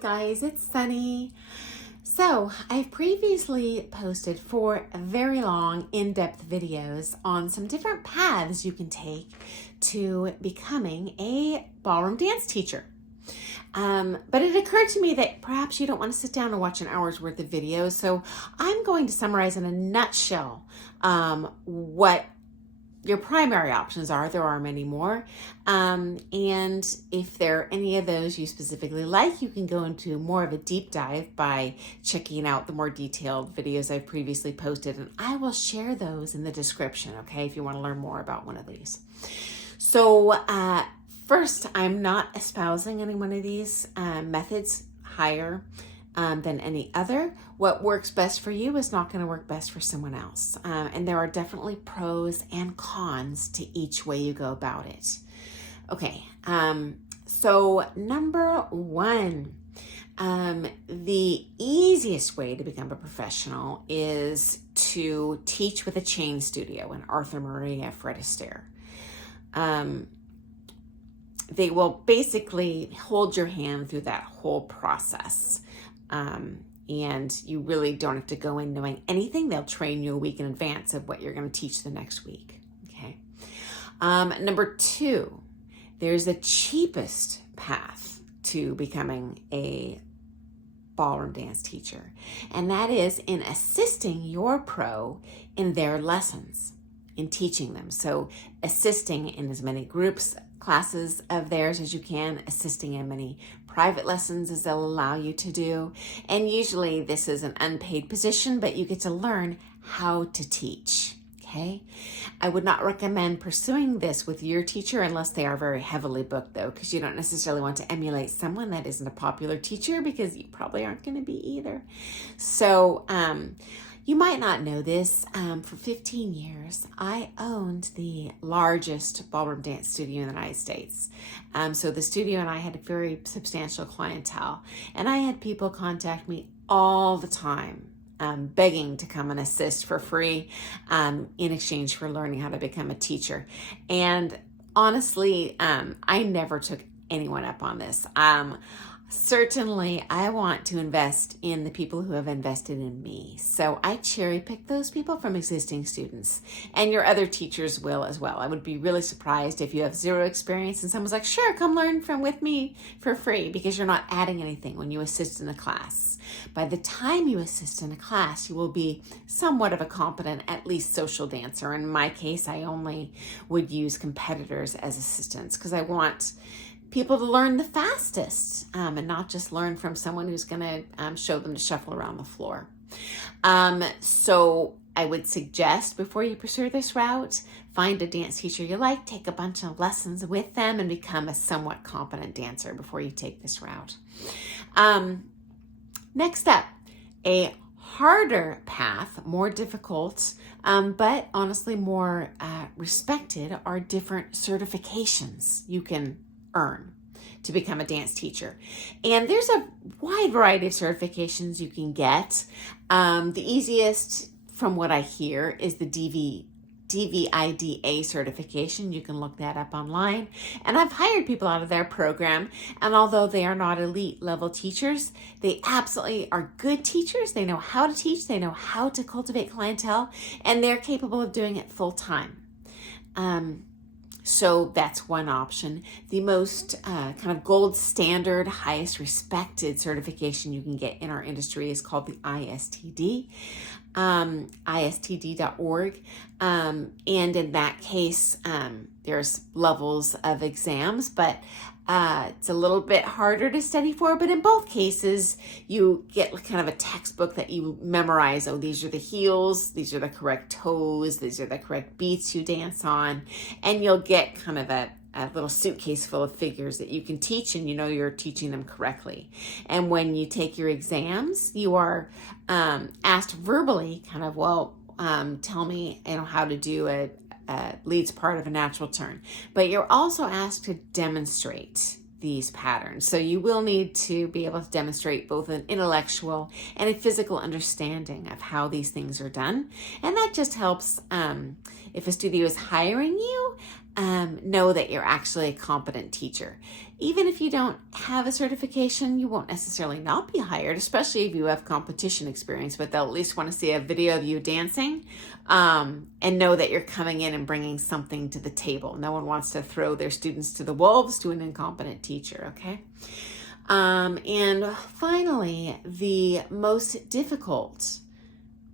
Hi guys, it's Sunny. So I've previously posted 4 very long in-depth videos on some different paths you can take to becoming a ballroom dance teacher. But it occurred to me that perhaps you don't want to sit down and watch an hour's worth of videos, so I'm going to summarize in a nutshell what your primary options are. There are many more. And if there are any of those you specifically like, you can go into more of a deep dive by checking out the more detailed videos I've previously posted. And I will share those in the description, okay, if you want to learn more about one of these. So first, I'm not espousing any one of these methods higher than any other. What works best for you is not going to work best for someone else. And there are definitely pros and cons to each way you go about it. Okay, so number 1, the easiest way to become a professional is to teach with a chain studio, an Arthur Maria Fred Astaire. They will basically hold your hand through that whole process. And you really don't have to go in knowing anything. They'll train you a week in advance of what you're going to teach the next week. Okay. Number 2, there's the cheapest path to becoming a ballroom dance teacher, and that is in assisting your pro in their lessons, in teaching them. So assisting in as many groups, classes of theirs as you can, assisting in many private lessons as they'll allow you to do. And usually this is an unpaid position, but you get to learn how to teach, okay? I would not recommend pursuing this with your teacher unless they are very heavily booked though, because you don't necessarily want to emulate someone that isn't a popular teacher, because you probably aren't going to be either. So you might not know this, for 15 years, I owned the largest ballroom dance studio in the United States. So the studio and I had a very substantial clientele, and I had people contact me all the time, begging to come and assist for free in exchange for learning how to become a teacher. And honestly, I never took anyone up on this. Certainly, I want to invest in the people who have invested in me. So I cherry pick those people from existing students, and your other teachers will as well. I would be really surprised if you have 0 experience and someone's like, sure, come learn with me for free, because you're not adding anything when you assist in a class. By the time you assist in a class, you will be somewhat of a competent, at least social dancer. In my case, I only would use competitors as assistants because I want people to learn the fastest and not just learn from someone who's going to show them to shuffle around the floor. So I would suggest, before you pursue this route, find a dance teacher you like, take a bunch of lessons with them, and become a somewhat competent dancer before you take this route. Next up, a harder path, more difficult, but honestly more respected, are different certifications you can earn to become a dance teacher. And there's a wide variety of certifications you can get. The easiest, from what I hear, is the DVIDA certification. You can look that up online. And I've hired people out of their program, and although they are not elite level teachers, they absolutely are good teachers. They know how to teach, they know how to cultivate clientele, and they're capable of doing it full time. So that's one option. The most kind of gold standard, highest respected certification you can get in our industry is called the ISTD, istd.org. And in that case, there's levels of exams, but it's a little bit harder to study for. But in both cases, you get kind of a textbook that you memorize. Oh, these are the heels, these are the correct toes, these are the correct beats you dance on. And you'll get kind of a little suitcase full of figures that you can teach, and you know you're teaching them correctly. And when you take your exams, you are asked verbally kind of, well, tell me, how to do a leads part of a natural turn. But you're also asked to demonstrate these patterns. So you will need to be able to demonstrate both an intellectual and a physical understanding of how these things are done. And that just helps if a studio is hiring you, know that you're actually a competent teacher. Even if you don't have a certification, you won't necessarily not be hired, especially if you have competition experience, but they'll at least want to see a video of you dancing and know that you're coming in and bringing something to the table. No one wants to throw their students to the wolves to an incompetent teacher, okay? And finally, the most difficult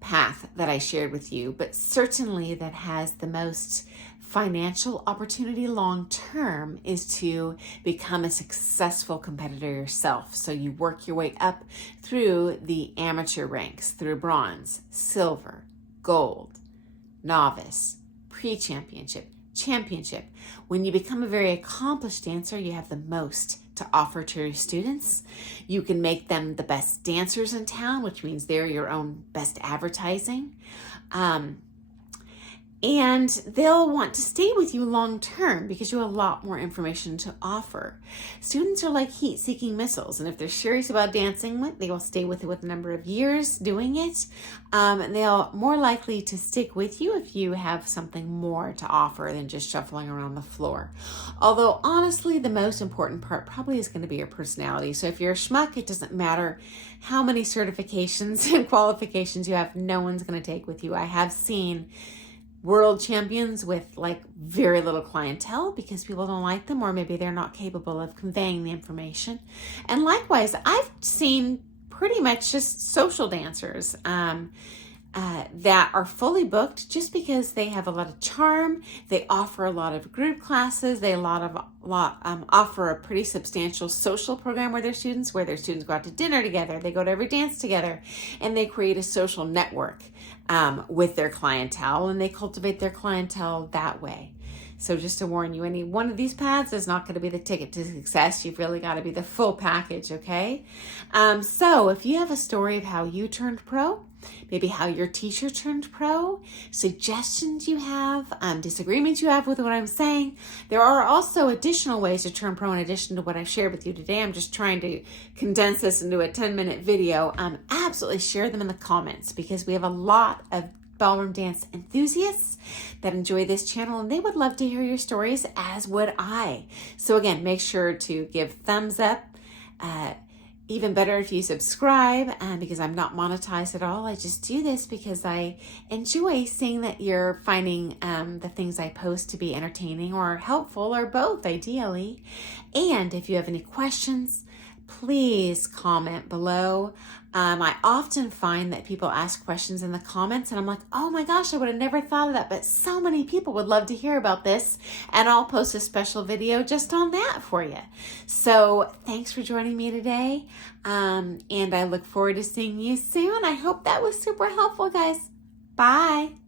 path that I shared with you, but certainly that has the most financial opportunity long term, is to become a successful competitor yourself. So you work your way up through the amateur ranks, through bronze, silver, gold, novice, pre-championship, championship. When you become a very accomplished dancer, you have the most to offer to your students. You can make them the best dancers in town, which means they're your own best advertising. And they'll want to stay with you long term because you have a lot more information to offer. Students are like heat-seeking missiles, and if they're serious about dancing, they will stay with it with a number of years doing it. And they're more likely to stick with you if you have something more to offer than just shuffling around the floor. Although honestly, the most important part probably is going to be your personality. So if you're a schmuck, it doesn't matter how many certifications and qualifications you have, no one's going to take with you. I have seen world champions with like very little clientele because people don't like them, or maybe they're not capable of conveying the information. And likewise, I've seen pretty much just social dancers that are fully booked just because they have a lot of charm. They offer a lot of group classes. They offer a pretty substantial social program where their students go out to dinner together. They go to every dance together, and they create a social network with their clientele, and they cultivate their clientele that way. So just to warn you, any one of these paths is not going to be the ticket to success. You've really got to be the full package, okay? So if you have a story of how you turned pro, maybe how your teacher turned pro, suggestions you have, disagreements you have with what I'm saying, there are also additional ways to turn pro in addition to what I've shared with you today. I'm just trying to condense this into a 10-minute video. Absolutely share them in the comments because we have a lot of ballroom dance enthusiasts that enjoy this channel, and they would love to hear your stories, as would I. So again, make sure to give thumbs up. Even better if you subscribe, because I'm not monetized at all. I just do this because I enjoy seeing that you're finding the things I post to be entertaining or helpful, or both ideally. And if you have any questions, please comment below. I often find that people ask questions in the comments and I'm like, oh my gosh, I would have never thought of that, but so many people would love to hear about this, and I'll post a special video just on that for you. So thanks for joining me today, and I look forward to seeing you soon. I hope that was super helpful, guys. Bye.